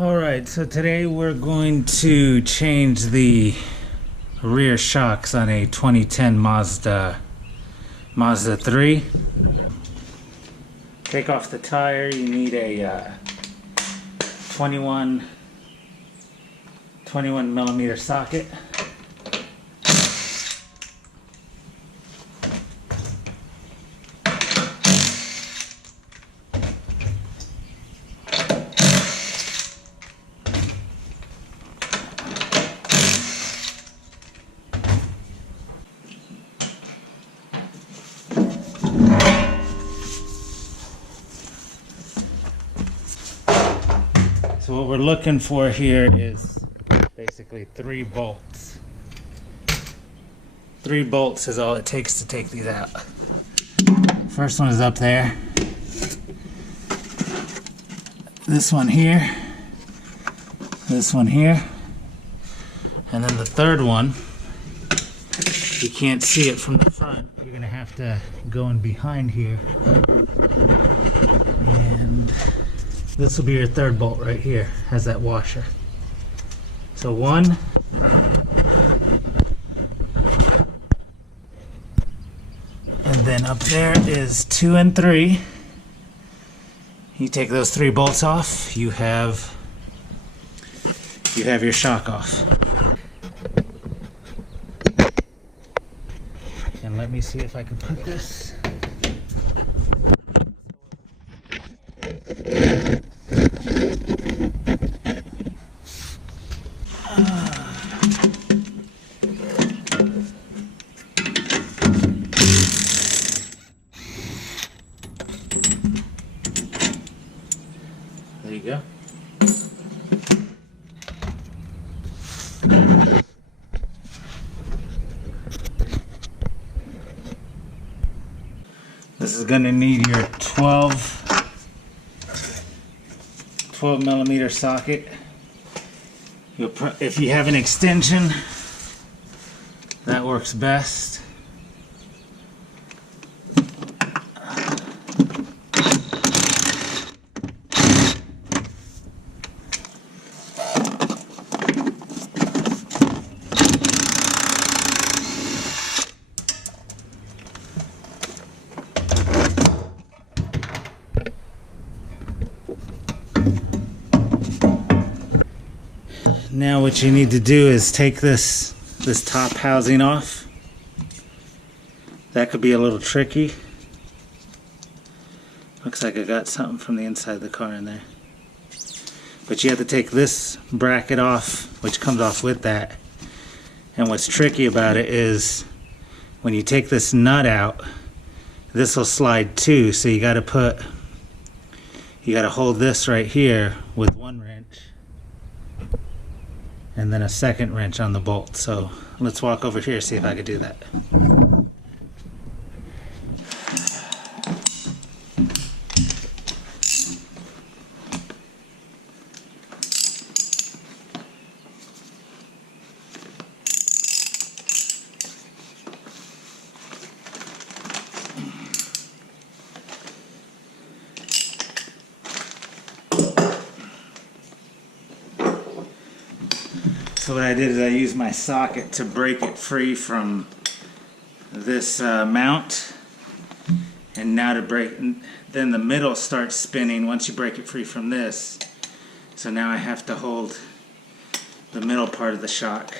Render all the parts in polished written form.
Alright, so today we're going to change the rear shocks on a 2010 Mazda 3. Take off the tire, you need a 21 millimeter socket. So what we're looking for here is basically 3 bolts. 3 bolts is all it takes to take these out. First one is up there. This one here. This one here. And then the third one, you can't see it from the front. You're going to have to go in behind here. And this will be your third bolt right here, has that washer. So 1, and then up there is 2 and 3. You take those 3 bolts off, you have your shock off. And let me see if I can put this. There you go. This is going to need your 12 millimeter socket. If you have an extension, that works best. Now what you need to do is take this top housing off. That could be a little tricky. Looks like I got something from the inside of the car in there. But you have to take this bracket off, which comes off with that. And what's tricky about it is when you take this nut out, this will slide too. So you got to hold this right here with 1 wrench. And then a 2nd wrench on the bolt. So let's walk over here, see if I could do that. So what I did is I used my socket to break it free from this mount, and now to break, then the middle starts spinning once you break it free from this. So now I have to hold the middle part of the shock.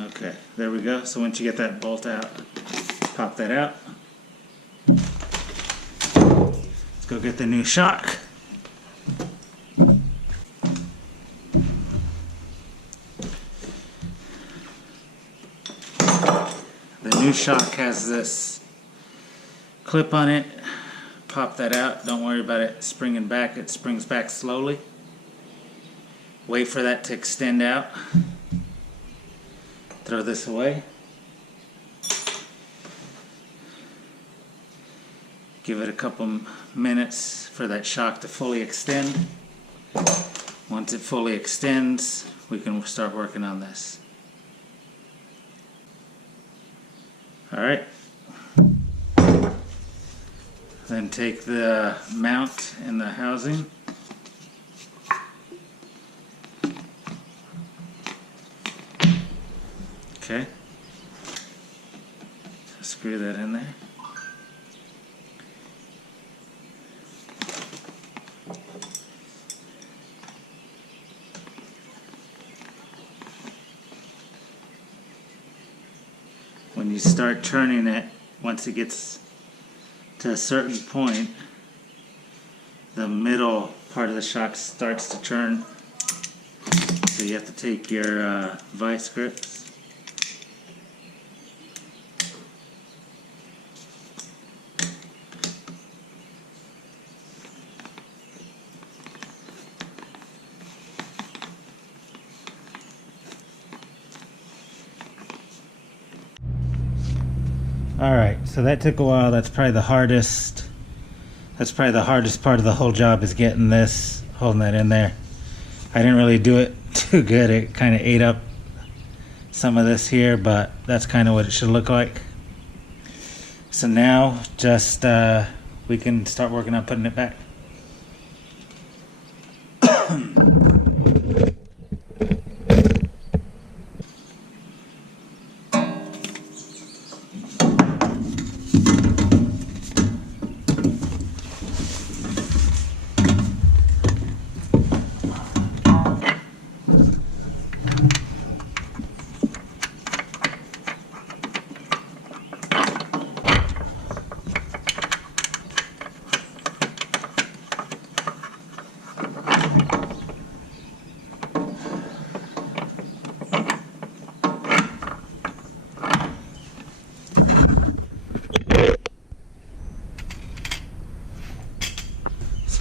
Okay, there we go. So once you get that bolt out, pop that out. Let's go get the new shock. The new shock has this clip on it, pop that out. Don't worry about it springing back. It springs back slowly. Wait for that to extend out. Throw this away. Give it a couple minutes for that shock to fully extend. Once it fully extends, we can start working on this. Alright. Then take the mount and the housing. Okay. So screw that in there. When you start turning it, once it gets to a certain point, the middle part of the shock starts to turn. So you have to take your vice grips. Alright, so that took a while. That's probably the hardest part of the whole job, is getting this, holding that in there. I didn't really do it too good. It kind of ate up some of this here, but that's kind of what it should look like. So now just we can start working on putting it back.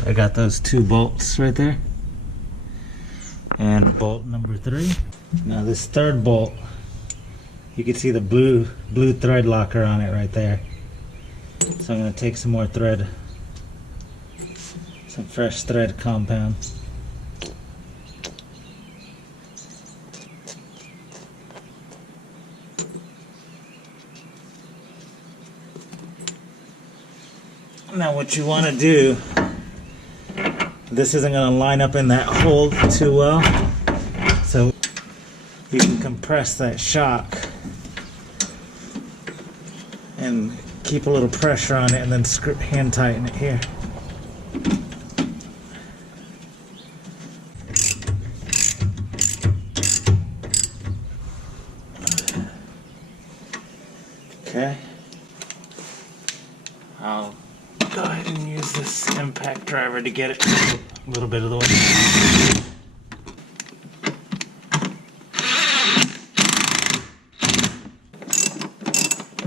I got those 2 bolts right there, and bolt number 3. Now this 3rd bolt, you can see the blue thread locker on it right there. So I'm going to take some more thread, some fresh thread compound. Now what you want to do, this isn't going to line up in that hole too well, so you can compress that shock and keep a little pressure on it, and then hand tighten it here. Okay, I'll go ahead and use this impact driver to get it a little bit of the way.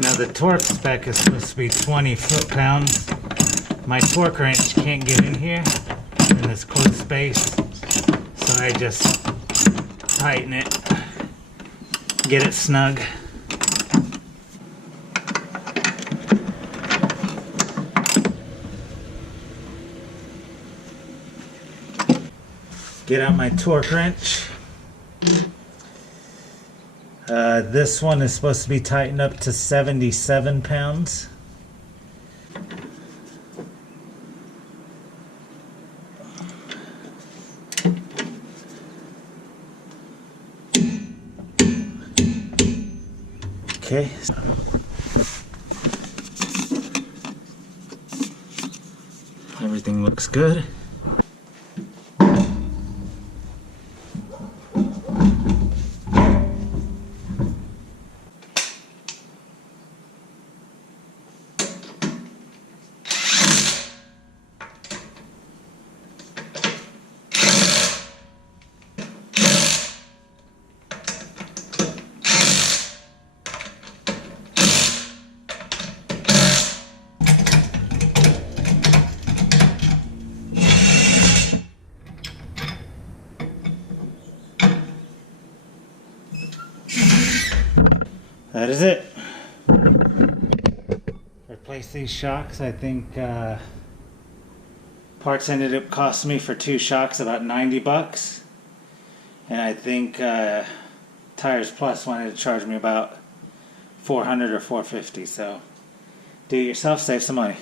Now the torque spec is supposed to be 20 foot-pounds. My torque wrench can't get in here in this closed space, so I just tighten it, get it snug. Get out my torque wrench. This one is supposed to be tightened up to 77 pounds. Okay. Everything looks good. that is it. Replace these shocks. I think parts ended up costing me for 2 shocks about 90 bucks. And I think Tires Plus wanted to charge me about 400 or 450. So do it yourself, save some money.